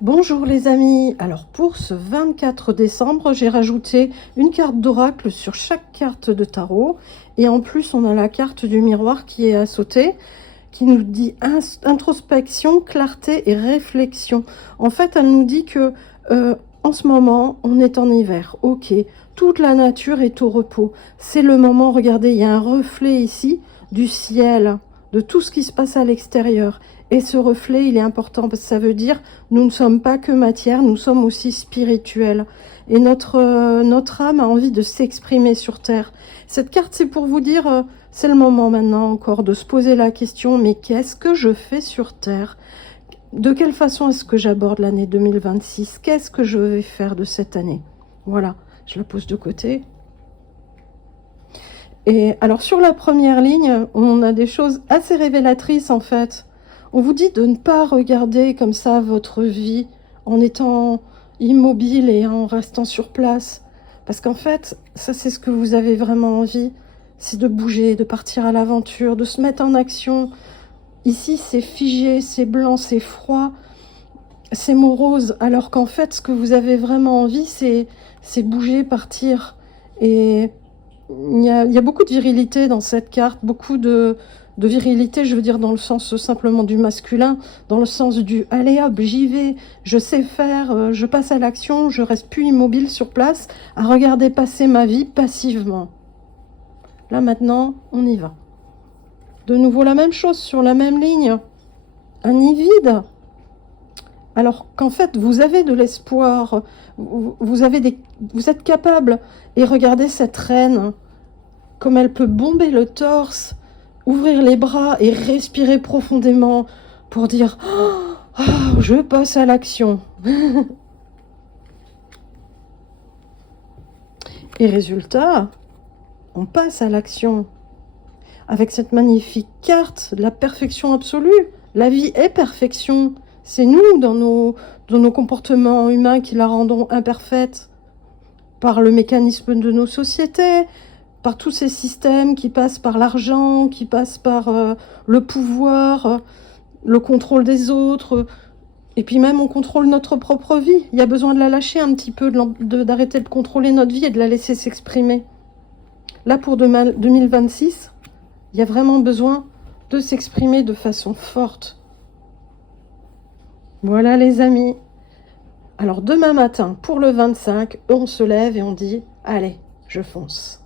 Bonjour les amis, alors pour ce 24 décembre, j'ai rajouté une carte d'oracle sur chaque carte de tarot et en plus on a la carte du miroir qui est à sauter qui nous dit introspection, clarté et réflexion. En fait, elle nous dit que en ce moment, on est en hiver, ok, toute la nature est au repos. C'est le moment, regardez, il y a un reflet ici du ciel, de tout ce qui se passe à l'extérieur. Et ce reflet, il est important parce que ça veut dire nous ne sommes pas que matière, nous sommes aussi spirituels. Et notre âme a envie de s'exprimer sur Terre. Cette carte, c'est pour vous dire, c'est le moment maintenant encore de se poser la question, mais qu'est-ce que je fais sur Terre? De quelle façon est-ce que j'aborde l'année 2026? Qu'est-ce que je vais faire de cette année? Voilà, je la pose de côté. Et alors sur la première ligne, on a des choses assez révélatrices en fait. On vous dit de ne pas regarder comme ça votre vie en étant immobile et en restant sur place. Parce qu'en fait, ça c'est ce que vous avez vraiment envie, c'est de bouger, de partir à l'aventure, de se mettre en action. Ici c'est figé, c'est blanc, c'est froid, c'est morose, alors qu'en fait ce que vous avez vraiment envie c'est bouger, partir. Et il y a beaucoup de virilité dans cette carte, beaucoup de virilité, je veux dire dans le sens simplement du masculin, dans le sens du allez hop, j'y vais, je sais faire, je passe à l'action, je reste plus immobile sur place, à regarder passer ma vie passivement. Là maintenant, on y va. De nouveau la même chose sur la même ligne, un nid vide. Alors qu'en fait, vous avez de l'espoir, vous êtes capable. Et regardez cette reine, comme elle peut bomber le torse, ouvrir les bras et respirer profondément pour dire « Oh, je passe à l'action ». Et résultat, on passe à l'action. Avec cette magnifique carte, la perfection absolue. La vie est perfection. C'est nous, dans nos comportements humains, qui la rendons imparfaite par le mécanisme de nos sociétés, par tous ces systèmes qui passent par l'argent, qui passent par le pouvoir, le contrôle des autres, et puis même on contrôle notre propre vie. Il y a besoin de la lâcher un petit peu, d'arrêter de contrôler notre vie et de la laisser s'exprimer. Là, pour 2026, il y a vraiment besoin de s'exprimer de façon forte. Voilà les amis. Alors demain matin, pour le 25, on se lève et on dit « Allez, je fonce ».